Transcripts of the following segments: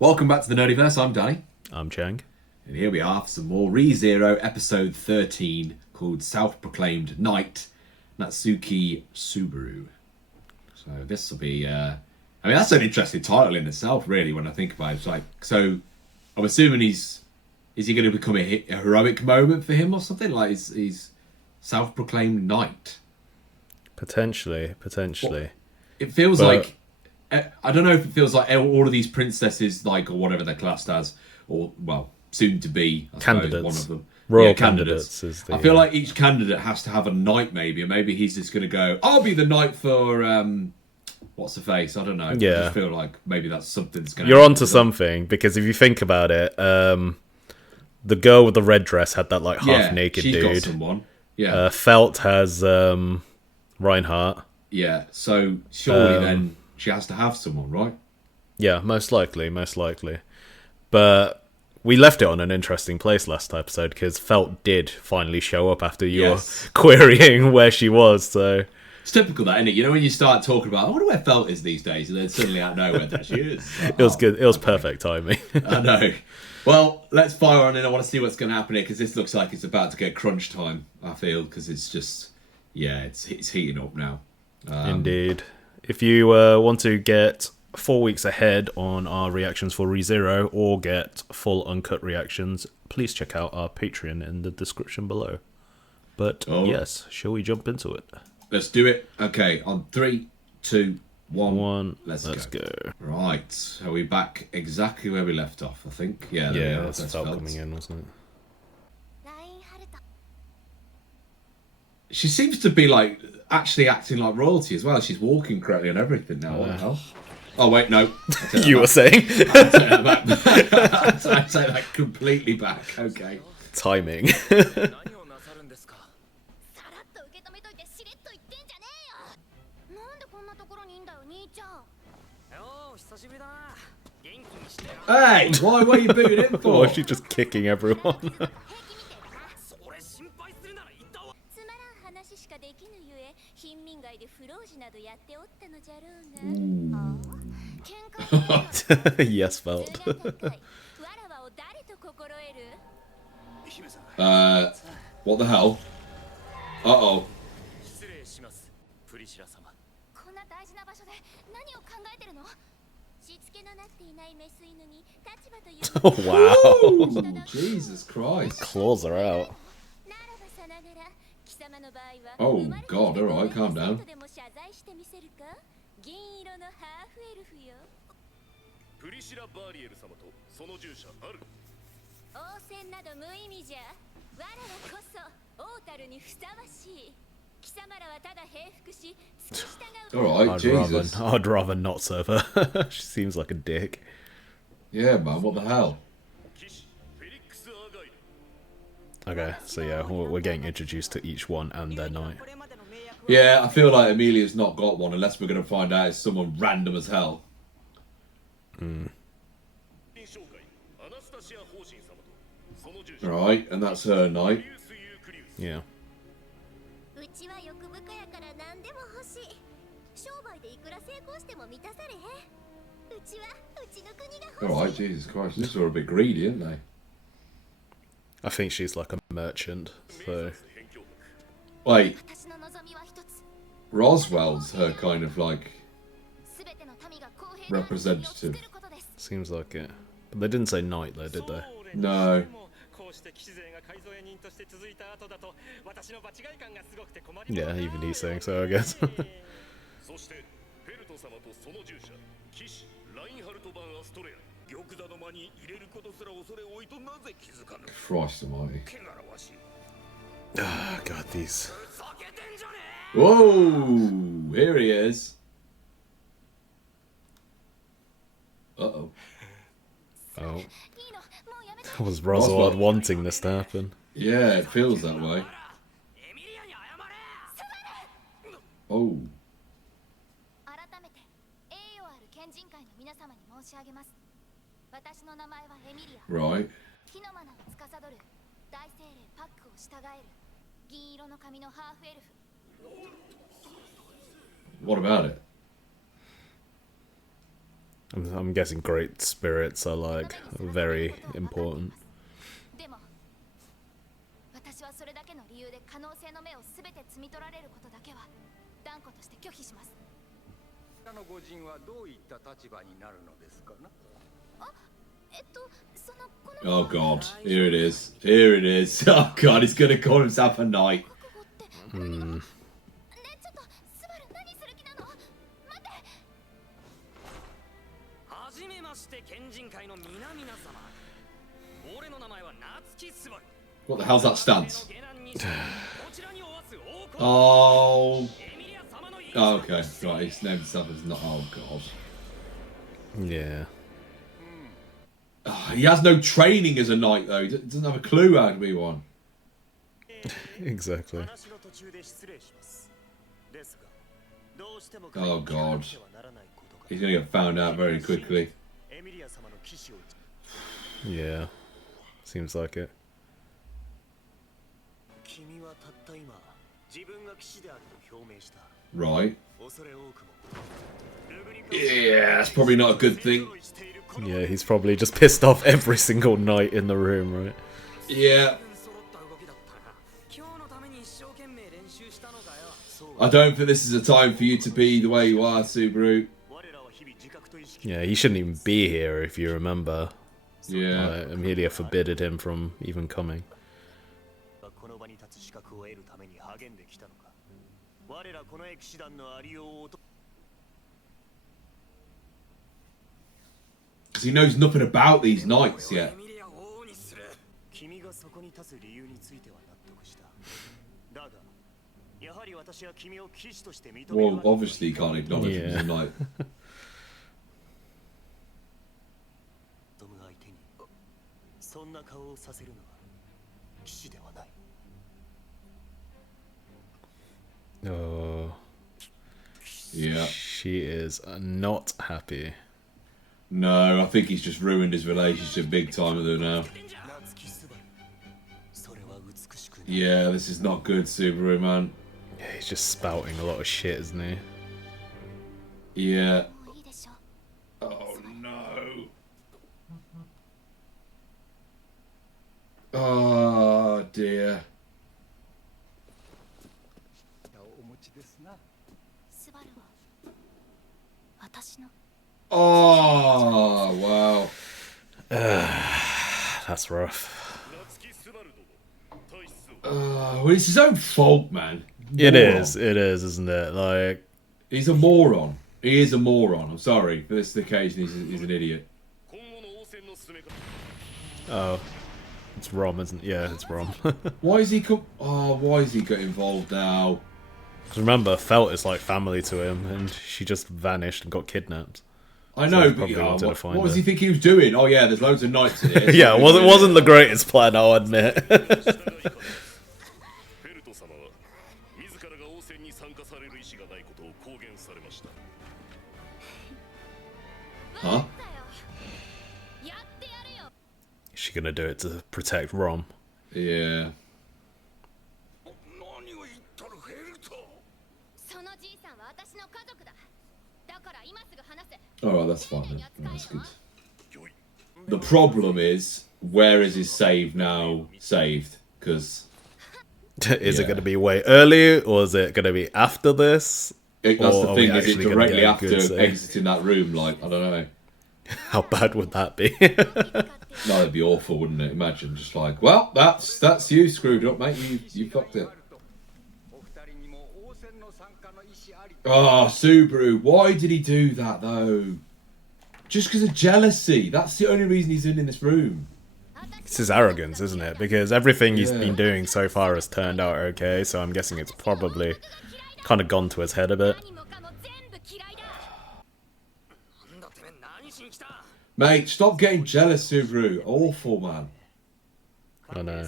Welcome back to the Nerdiverse. I'm Danny. I'm Chang. And here we are for some more Rezero episode 13 called Self-Proclaimed Knight, Natsuki Subaru. So this will be, that's an interesting title in itself, really, when I think about it. It's like, so I'm assuming is he going to become a heroic moment for him or something? Like he's self-proclaimed knight. Potentially. Well, it feels like, I don't know if it feels like all of these princesses, like, or whatever they're classed as, or, well, soon to be, I candidates. suppose, one of them. Royal candidates is the... I feel like each candidate has to have a knight, maybe, and maybe he's just going to go, I'll be the knight for, what's the face? I don't know. Yeah. I just feel like maybe that's something that's going to You're onto something, because if you think about it, the girl with the red dress had that, like, half-naked she's dude. got someone. Yeah. Felt has Reinhardt. Yeah, so surely then she has to have someone, right? Yeah, most likely. But we left it on an interesting place last episode, because Felt did finally show up after you were querying where she was, so... It's typical that, isn't it? You know, when you start talking about, I wonder where Felt is these days, and then suddenly out of nowhere, there she is. Like, it was good. It was perfect timing. I know. Well, let's fire on in. I want to see what's going to happen here, because this looks like it's about to get crunch time, I feel, because it's just, it's heating up now. Indeed. If you want to get 4 weeks ahead on our reactions for ReZero or get full uncut reactions, please check out our Patreon in the description below. But yes, shall we jump into it? Let's do it. Okay, on 3, 2, 1. Let's go. Right, are we back exactly where we left off, I think? Yeah, that's Felt coming in, wasn't it? She seems to be like actually acting like royalty as well. She's walking correctly and everything now. What the hell? Oh wait, no. You were saying? I take that back. I take that completely back. Okay. Timing. Hey, why were you booting him for? Or is she just kicking everyone? Yes, Felt. What the hell? Uh-oh. Oh, wow. Ooh, Jesus Christ. Claws are out. Oh, God, alright, calm down. Alright, Jesus. I'd rather not serve her. She seems like a dick. Yeah, man, what the hell? Okay, so yeah, we're getting introduced to each one and their knight. Yeah, I feel like Amelia's not got one unless we're going to find out it's someone random as hell. Right, and that's her knight. Yeah. Alright, Jesus Christ, this are a bit greedy, aren't they? I think she's like a merchant, so... Wait, Roswell's her kind of like representative. Seems like it. But they didn't say knight though, did they? No. Yeah, even he's saying so, I guess. Christ almighty. Ah, God, these... Whoa! Here he is. Uh-oh. Oh. Was Roswell wanting this to happen? Yeah, it feels that way. Oh. Right. What about it? I'm guessing great spirits are like very important. でも私はそれだけの理由で可能性の目を全て摘み取られることだけは断固として拒否します。あの御人はどういった立場になるのですかな。そのこの Oh god, here it is. Here it is. Oh god, he's gonna call himself a knight. 覚悟ってねちょっとスバル何する気なの。待って。はじめまして県人会の皆々様。俺の名前はNATSUKIスバル。 What the hell's that stance? Oh. Oh, okay. Right, he's named himself as not. Oh god. Yeah. Oh, he has no training as a knight though. He doesn't have a clue how to be one. Exactly. Oh god. He's gonna get found out very quickly. Yeah. Seems like it. Right. Yeah, that's probably not a good thing. Yeah, he's probably just pissed off every single knight in the room, right? Yeah. I don't think this is a time for you to be the way you are, Subaru. Yeah, he shouldn't even be here if you remember. Yeah. Amelia forbidded him from even coming. Because he knows nothing about these knights yet. Well, obviously he can't acknowledge him as a knight. Oh. Yeah. She is not happy. No, I think he's just ruined his relationship big time with her now. Yeah, this is not good, Subaru, man. Yeah, he's just spouting a lot of shit, isn't he? Yeah. もういいでしょ。 Oh no. Oh dear. お持ちですな。スバルは私の Oh wow. That's rough. Well, it's his own fault, man. It Moron. is, isn't it? Like, He's a moron. He is a moron. I'm sorry, but this is the occasion he's an idiot. oh, it's Rom, isn't it? Yeah, it's Rom. Why is he why is he got involved now? Because remember, Felt is like family to him, and she just vanished and got kidnapped. I So know, he but probably wanted to find what does her. he think he was doing? Oh yeah, there's loads of knights in here. Yeah, it wasn't the greatest plan, I'll admit. Huh? やってやるよ。 Is she gonna do it to protect Rom? Yeah. 何を言っとるフェルト。そのじいさんは私の家族だ。だから今すぐ話せ。 Alright, that's fine then. Yeah, that's good. The problem is, where is his save now saved? Because Is it Yeah. gonna be way early, or is it gonna be after this? that's Or the are we thing, is it actually gonna directly get a after good save? exiting that room? Like, I don't know. How bad would that be? No, it'd be awful, wouldn't it? Imagine just like, well, that's you screwed up, mate. You fucked it. お二人にも応戦の参加の意思あり。 Oh, Subaru, why did he do that though? Just because of jealousy. That's the only reason he's in this room. It's his arrogance, isn't it? Because everything he's Yeah. been doing so far has turned out okay, so I'm guessing it's probably kind of gone to his head a bit. 何もかも全部嫌いだ。なんだてめえ何しに来た。 Mate, stop getting jealous, Subaru. Awful, man. I know.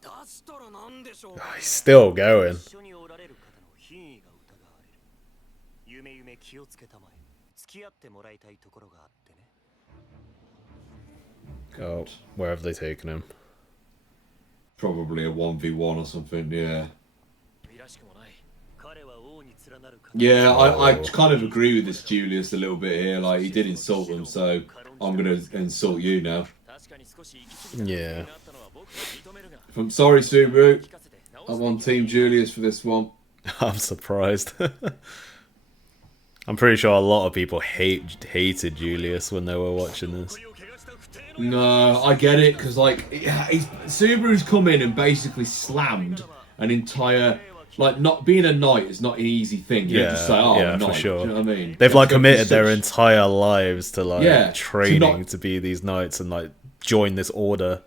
出したらなんでしょう。 He's still going. Oh, where have they taken him? Probably a 1v1 or something, yeah. Yeah, I kind of agree with this Julius a little bit here. Like, he did insult them, so I'm going to insult you now. Yeah. I'm sorry, Subaru. I'm on Team Julius for this one. I'm surprised. I'm pretty sure a lot of people hated Julius when they were watching this. No, I get it, because, like, Subaru's come in and basically slammed an entire... Like, not being a knight is not an easy thing. You don't just say, oh, yeah, I'm a knight. for sure. Do you know what I mean? They've, like, That's committed their entire lives to, like, training to to be these knights and, like, join this order.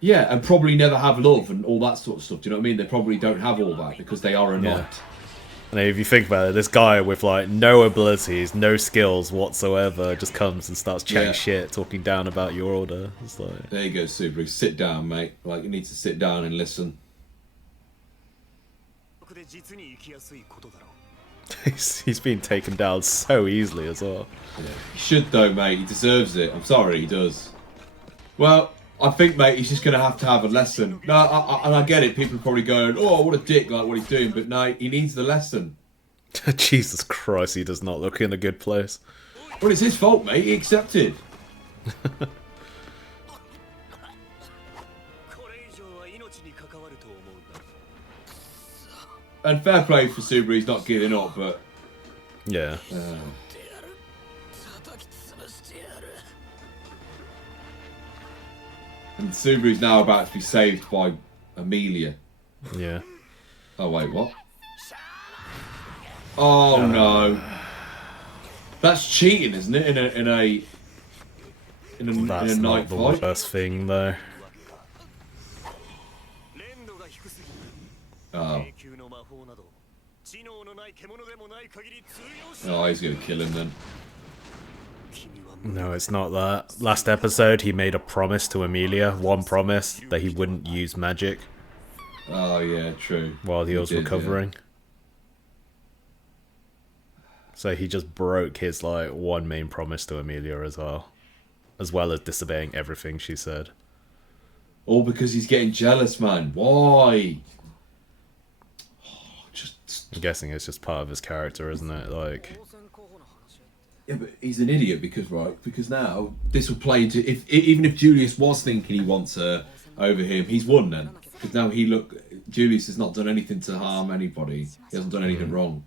Yeah, and probably never have love and all that sort of stuff. Do you know what I mean? They probably don't have all that because they are a knight. And if you think about it, this guy with like no abilities, no skills whatsoever, just comes and starts chatting shit, talking down about your order. It's like, there you go, Subaru. Sit down, mate. Like, you need to sit down and listen. he's been taken down so easily as well. Yeah. He should though, mate. He deserves it. I'm sorry, he does. Well, I think, mate, he's just going to have a lesson. No, and I get it. People are probably going, oh, what a dick, like what he's doing. But no, he needs the lesson. Jesus Christ, he does not look in a good place. Well, it's his fault, mate. He accepted. And fair play for Subaru, he's not giving up, but... Yeah. And Subaru's now about to be saved by Amelia. Yeah. Oh, wait, what? Oh, no. That's cheating, isn't it? In a That's night not the fight? worst thing, though. Oh. Oh, he's going to kill him then. No, it's not that. Last episode, he made a promise to Amelia. One promise that he wouldn't use magic. Oh, yeah, true. While he was recovering. Yeah. So he just broke his, like, one main promise to Amelia as well. As well as disobeying everything she said. All because he's getting jealous, man. Why? I'm guessing it's just part of his character, isn't it? Like... Yeah, but he's an idiot because now this will play into even if Julius was thinking he wants her over him, he's won then. Because now Julius has not done anything to harm anybody. He hasn't done anything wrong.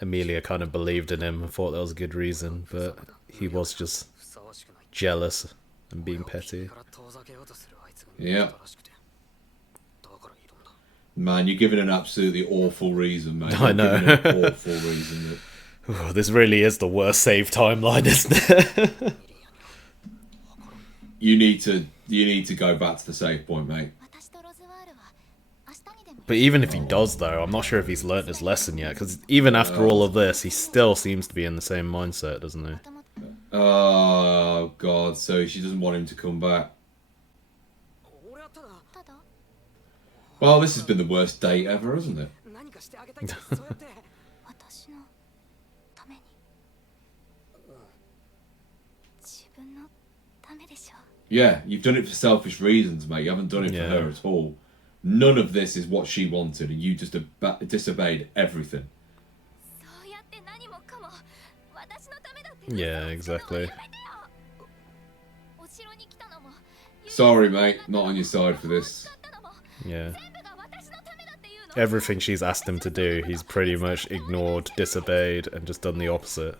Amelia kind of believed in him and thought that was a good reason, but he was just jealous and being petty. Yeah. Man, you're giving an absolutely awful reason, mate. I know. An awful reason. Ooh, this really is the worst save timeline, isn't it? You need to go back to the save point, mate. But even if he does, though, I'm not sure if he's learnt his lesson yet, because even after all of this, he still seems to be in the same mindset, doesn't he? Oh, God, so she doesn't want him to come back. Well, this has been the worst date ever, hasn't it? Yeah, you've done it for selfish reasons, mate. You haven't done it for her at all. None of this is what she wanted, and you just disobeyed everything. Yeah, exactly. Sorry, mate. Not on your side for this. Yeah. Everything she's asked him to do, he's pretty much ignored, disobeyed, and just done the opposite.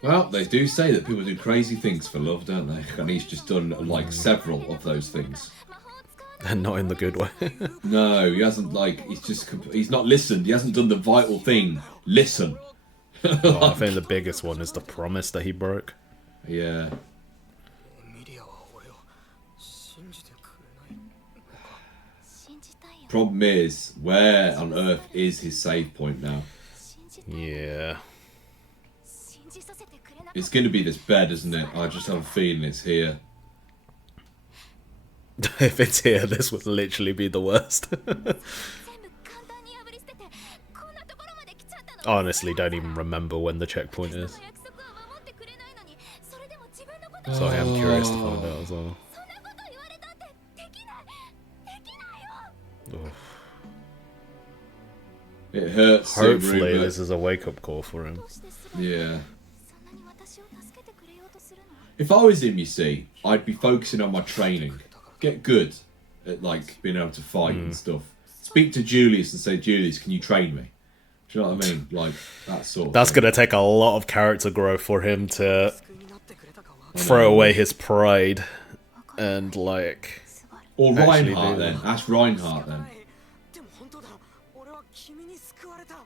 Well, they do say that people do crazy things for love, don't they? And he's just done, like, several of those things. And not in the good way. No, he hasn't, like, he's not listened. He hasn't done the vital thing. Listen. Well, I think the biggest one is the promise that he broke. Yeah. Problem is, where on earth is his save point now? Yeah. It's going to be this bed, isn't it? I just have a feeling it's here. If it's here, this would literally be the worst. 全部簡単に破り捨ててこんなところまで来ちゃったの。 Honestly, don't even remember when the checkpoint 私 is. との約束は守ってくれないのにそれでも自分のこと So I am curious to find out as well. そんなこと言われたってできないできないよ。 Ugh. It hurts. Hopefully, Subaru, this is a wake-up call for him. どうしてスバル Yeah. そんなに私を助けてくれようとするの？ If I was him, you see, I'd be focusing on my training. Get good at like being able to fight and stuff. Speak to Julius and say, Julius, can you train me? Do you know what I mean? Like that sort of That's thing. gonna take a lot of character growth for him to 救いになってくれたかは throw away his pride and like. スバル Or Actually Reinhardt do. then. Ask Reinhardt な then. いでも本当だ俺は君に救われた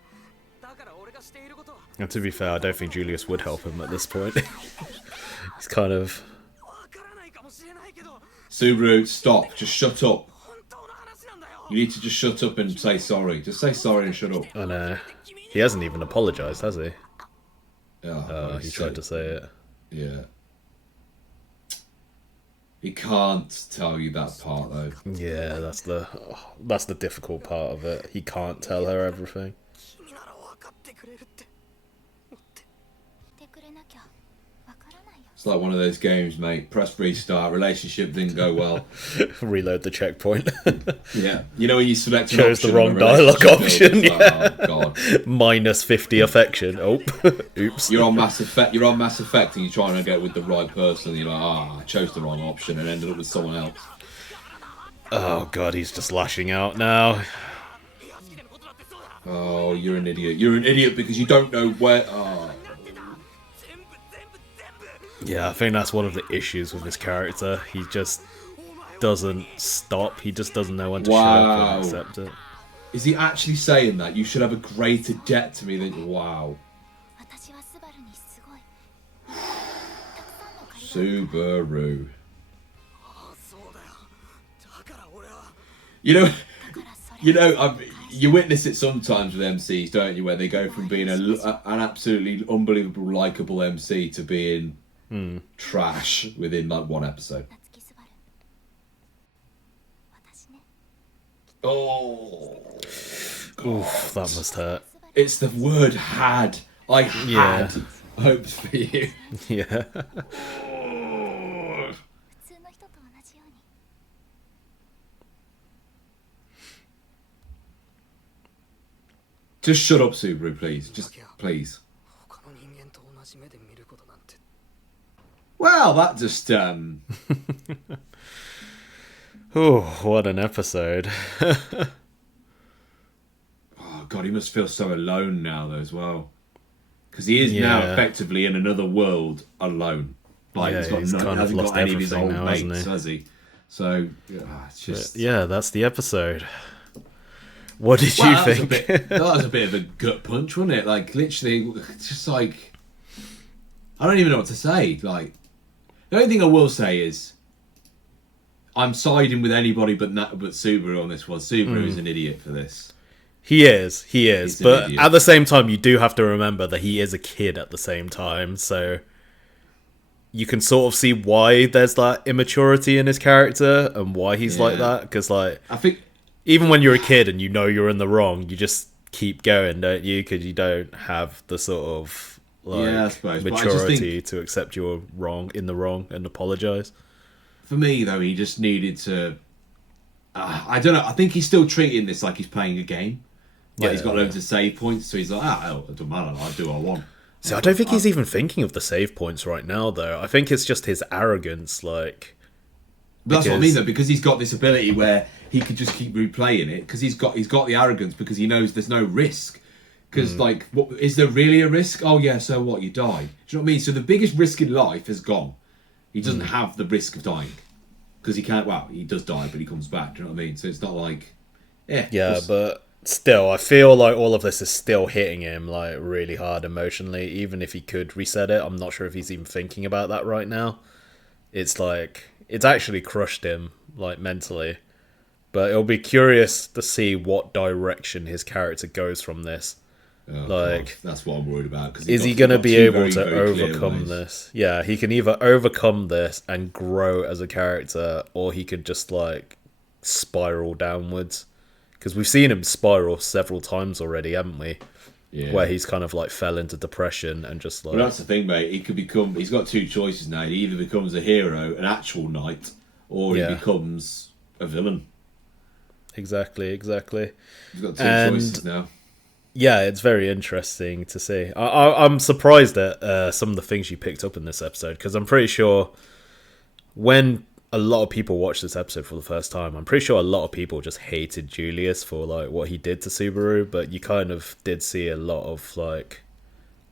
だから俺がしていることは And to be fair, I don't think Julius would help him at this point. He's kind of. わからないかもしれないけど Subaru, stop. Just shut up. 本当の話なんだよ You need to just shut up and say sorry. Just say sorry and shut up. I know. He hasn't even apologized, has he? Oh, He tried to say it. Yeah. He can't tell you that part though. Yeah, that's the difficult part of it. He can't tell her everything. 君なら分かってくれるって思って言ってくれなきゃわからないよ。 It's like one of those games, mate. Press restart. Relationship didn't go well. Reload the checkpoint. Yeah. You know when you select an Chose the option on wrong a dialogue relationship option, build, it's like, oh god. Minus 50 affection. Oh, oops. You're on Mass Effect. You're on Mass Effect, and you're trying to get with the right person. And you're like, I chose the wrong option, and ended up with someone else. Oh god, he's just lashing out now. Oh, you're an idiot. You're an idiot because you don't know where. Oh. Yeah, I think that's one of the issues with his character. He just doesn't stop. He just doesn't know when to shut up Wow. and accept it. Is he actually saying that? You should have a greater debt to me than. Wow. 私はスバルにすごいたくさんの借りが Subaru. そうだよだから俺は You know. だからそれ You know, you witness it sometimes with MCs, don't you? Where they go from being an absolutely unbelievable, likable MC to being trash within like one episode. 夏木スバル私ね Oh, Oof, that must hurt. スバル it's the word had. I had Yeah. hopes for you. Yeah. 普通の人と同じように Just shut up, Subaru, please. Just please. 他の人間と同じ目で見ることなんて Well, that just Oh, what an episode. Oh God, he must feel so alone now, though, as well, because he is now Yeah. effectively in another world alone. Like Yeah, he's he kind of hasn't lost got any of his everything old now, hasn't mates, he? has he? So it's just Yeah, that's the episode. What did Wow, you that was a think? bit- that was a bit of a gut punch, wasn't it? Like literally, it's just like I don't even know what to say. Like the only thing I will say is I'm siding with anybody but Subaru on this one. Subaru is an idiot for this. He is. He's an But idiot. at the same time, you do have to remember that he is a kid at the same time, so you can sort of see why there's that immaturity in his character and why he's like Yeah. that. Because, like, I think even when you're a kid and you know you're in the wrong, you just keep going, don't you? Because you don't have the sort of like Yeah, I suppose, but I just maturity to accept you're in the wrong and apologize. for me though, he just needed to. I don't know. I think he's still treating this like he's playing a game. Like he's got loads of save points, so he's like, hell, it doesn't matter. I'll do what I want. So I don't think he's even thinking of the save points right now, though. I think it's just his arrogance, like. But that's what I Because- mean, though, because he's got this ability where he could just keep replaying it because he's got the arrogance because he knows there's no risk. Because like, what is there really a risk? Oh yeah, so what? You die. Do you know what I mean? So the biggest risk in life is gone. He doesn't have the risk of dying because he can't. Well, he does die, but he comes back. Do you know what I mean? So it's not like, Yeah, just- but still, I feel like all of this is still hitting him like really hard emotionally. Even if he could reset it, I'm not sure if he's even thinking about that right now. It's like it's actually crushed him like mentally. But it'll be curious to see what direction his character goes from this. Oh, Like, God, that's what I'm worried about. is he going to be able to overcome this? Yeah, he can either overcome this and grow as a character, or he could just like spiral downwards. Because we've seen him spiral several times already, haven't we? Yeah. Where he's kind of like fell into depression and just like. But that's the thing, mate. He could become. He's got two choices now. He either becomes a hero, an actual knight, or he becomes a villain. Exactly. He's got two choices now. Yeah, it's very interesting to see. I'm surprised at some of the things you picked up in this episode, because I'm pretty sure when a lot of people watched this episode for the first time, I'm pretty sure a lot of people just hated Julius for like what he did to Subaru, but you kind of did see a lot of like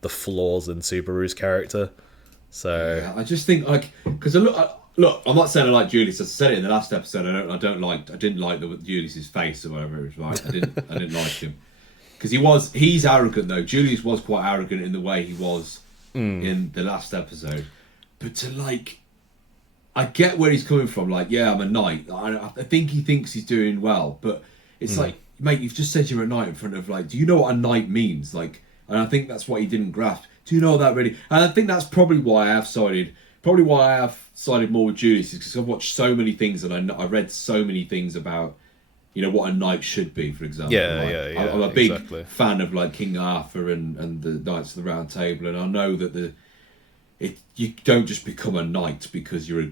the flaws in Subaru's character. So yeah, I just think like because look, I'm not saying I like Julius. I said it in the last episode. I didn't like Julius's face or whatever it was. Right, I didn't like him because he's arrogant though. Julius was quite arrogant in the way he was in the last episode, but to like. I get where he's coming from. Like, yeah, I'm a knight. I think he thinks he's doing well, but it's like, mate, you've just said you're a knight in front of like, do you know what a knight means? Like, and I think that's what he didn't grasp. Do you know that really? And I think that's probably why I have sided more with Julius, because I've watched so many things and I read so many things about, you know, what a knight should be, for example. Yeah. I'm a big fan of like King Arthur and the Knights of the Round Table, and I know that you don't just become a knight because you're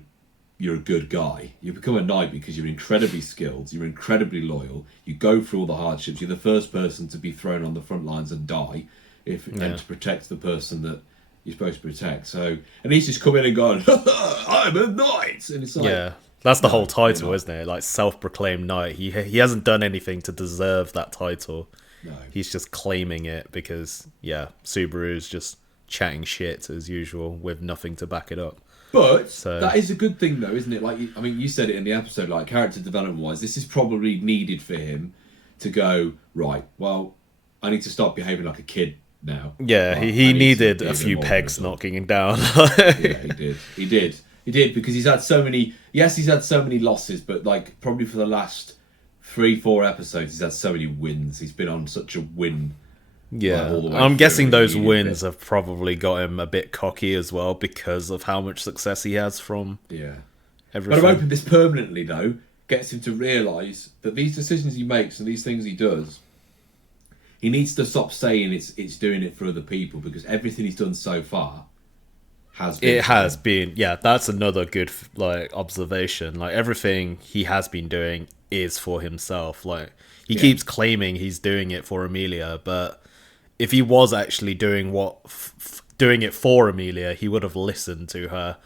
a good guy. You become a knight because you're incredibly skilled, you're incredibly loyal, you go through all the hardships, you're the first person to be thrown on the front lines and die and to protect the person that you're supposed to protect. So, and he's just come in and gone, I'm a knight! And it's like... Yeah, that's the whole title, isn't it? Like, self-proclaimed knight. He hasn't done anything to deserve that title. No. He's just claiming it because, Subaru's just chatting shit as usual with nothing to back it up. But that is a good thing, though, isn't it? Like, I mean, you said it in the episode, like, character development-wise, this is probably needed for him to go, right, well, I need to stop behaving like a kid now. Yeah, like, he needed a few pegs knocking him down. Yeah, he did, because he's had so many losses, but, like, probably for the last 3-4 episodes, he's had so many wins. He's been on such a win. Yeah, like, I'm guessing those wins have probably got him a bit cocky as well because of how much success he has from everything. But I'm hoping this permanently, though, gets him to realise that these decisions he makes and these things he does, he needs to stop saying it's doing it for other people, because everything he's done so far has been. Yeah, that's another good like observation. Like, everything he has been doing is for himself. Like, he keeps claiming he's doing it for Amelia, but if he was actually doing doing it for Amelia, he would have listened to her.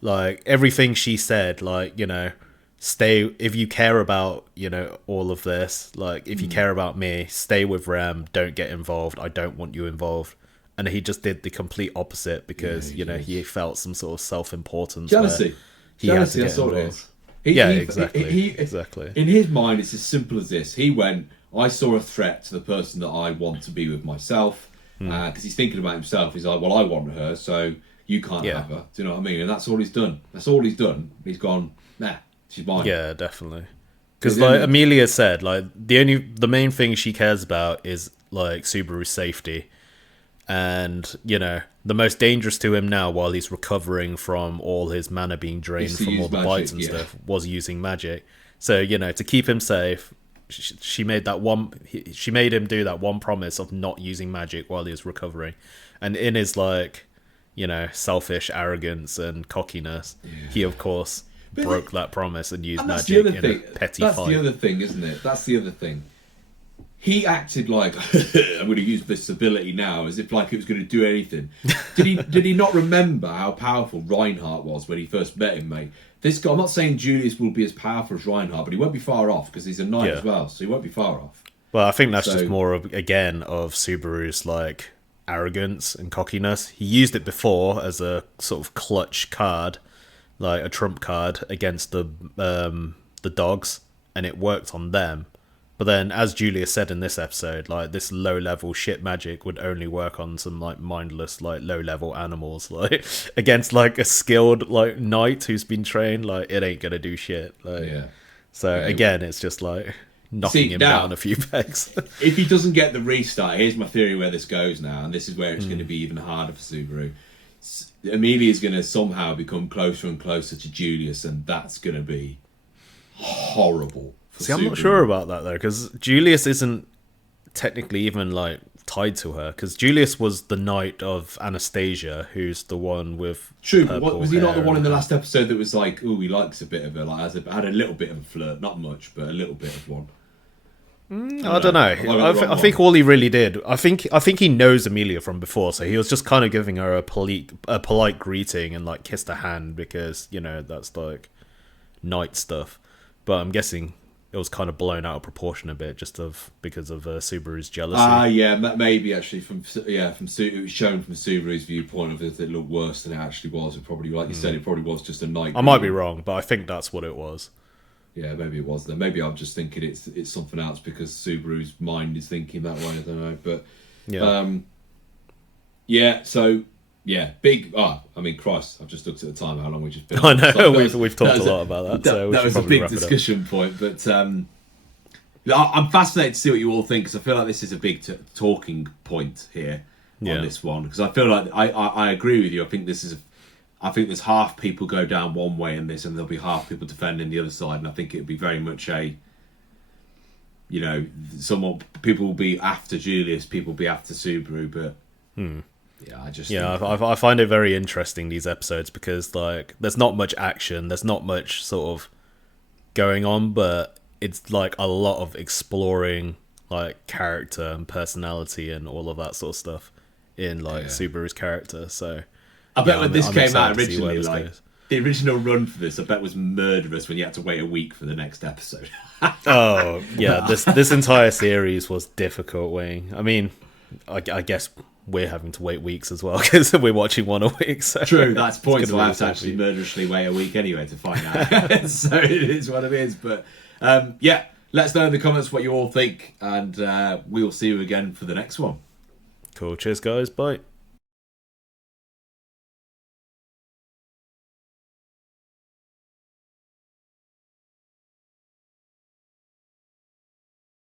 Like, everything she said, like, you know, stay, if you care about, you know, all of this, like, if you care about me, stay with Rem, don't get involved, I don't want you involved. And he just did the complete opposite because, you know, he felt some sort of self-importance. Jealousy. Jealousy, that's all it is. Exactly. In his mind, it's as simple as this. He went, I saw a threat to the person that I want to be with myself, because he's thinking about himself. He's like, well, I want her, so you can't have her. Do you know what I mean? And that's all he's done. He's gone, nah, she's mine. Yeah, definitely. Because, like Amelia said, like, the main thing she cares about is, like, Subaru's safety. And, you know, the most dangerous to him now, while he's recovering from all his mana being drained from all the bites and stuff, was using magic. So, you know, to keep him safe, she made him do that one promise of not using magic while he was recovering. And in his, like, you know, selfish arrogance and cockiness, he, of course, broke that promise and used magic in a petty fight. That's the other thing, isn't it? That's the other thing. He acted like, I'm going to use this ability now, as if like it was going to do anything. Did he not remember how powerful Reinhardt was when he first met him, mate? This guy, I'm not saying Julius will be as powerful as Reinhardt, but he won't be far off because he's a knight as well, so he won't be far off. Well, I think that's just more of, again, of Subaru's like arrogance and cockiness. He used it before as a sort of clutch card, like a trump card against the dogs, and it worked on them. But then, as Julia said in this episode, like, this low-level shit magic would only work on some, like, mindless, like, low-level animals. Like, against, like, a skilled, like, knight who's been trained, like, it ain't gonna do shit. Like, so, again, it's just, like, knocking him down a few pegs. If he doesn't get the restart, here's my theory where this goes now, and this is where it's going to be even harder for Subaru. Amelia's going to somehow become closer and closer to Julius, and that's going to be horrible. See, I'm not sure about that though, because Julius isn't technically even like tied to her, because Julius was the knight of Anastasia, who's the one with true. But purple was he not the hair one in the and- last episode that was like, "Ooh, he likes a bit of her," like had a little bit of a flirt, not much, but a little bit of one. I don't know. I think all he really did. I think he knows Amelia from before, so he was just kind of giving her a polite greeting and like kissed her hand because that's like knight stuff. But I'm guessing it was kind of blown out of proportion a bit because of Subaru's jealousy. Yeah, maybe actually it was shown from Subaru's viewpoint of it looked worse than it actually was. It probably, like you said, it probably was just a night. I might be wrong, but I think that's what it was. Yeah, maybe it was then. Maybe I'm just thinking it's something else because Subaru's mind is thinking that way. I don't know, but big. I mean, Christ! I've just looked at the time. How long we just been? I know we've talked a lot about that. So that was a big discussion point, but I'm fascinated to see what you all think because I feel like this is a big talking point here on this one because I feel like I agree with you. I think there's half people go down one way in this, and there'll be half people defending the other side, and I think it'd be very much somewhat people will be after Julius, people will be after Subaru, but I find it very interesting these episodes because like there's not much action, there's not much sort of going on, but it's like a lot of exploring like character and personality and all of that sort of stuff in like Subaru's character. So I bet when this came out excited to see where originally, this like goes. the original run for this, I bet was murderous when you had to wait a week for the next episode. Oh yeah, this entire series was difficult waiting. I mean, I guess we're having to wait weeks as well because we're watching one a week. So True, that's the point. it's So gonna I be have to the actually same murderously wait a week anyway to find out. So it is what it is. But let us know in the comments what you all think, and we will see you again for the next one. Cool. Cheers, guys. Bye.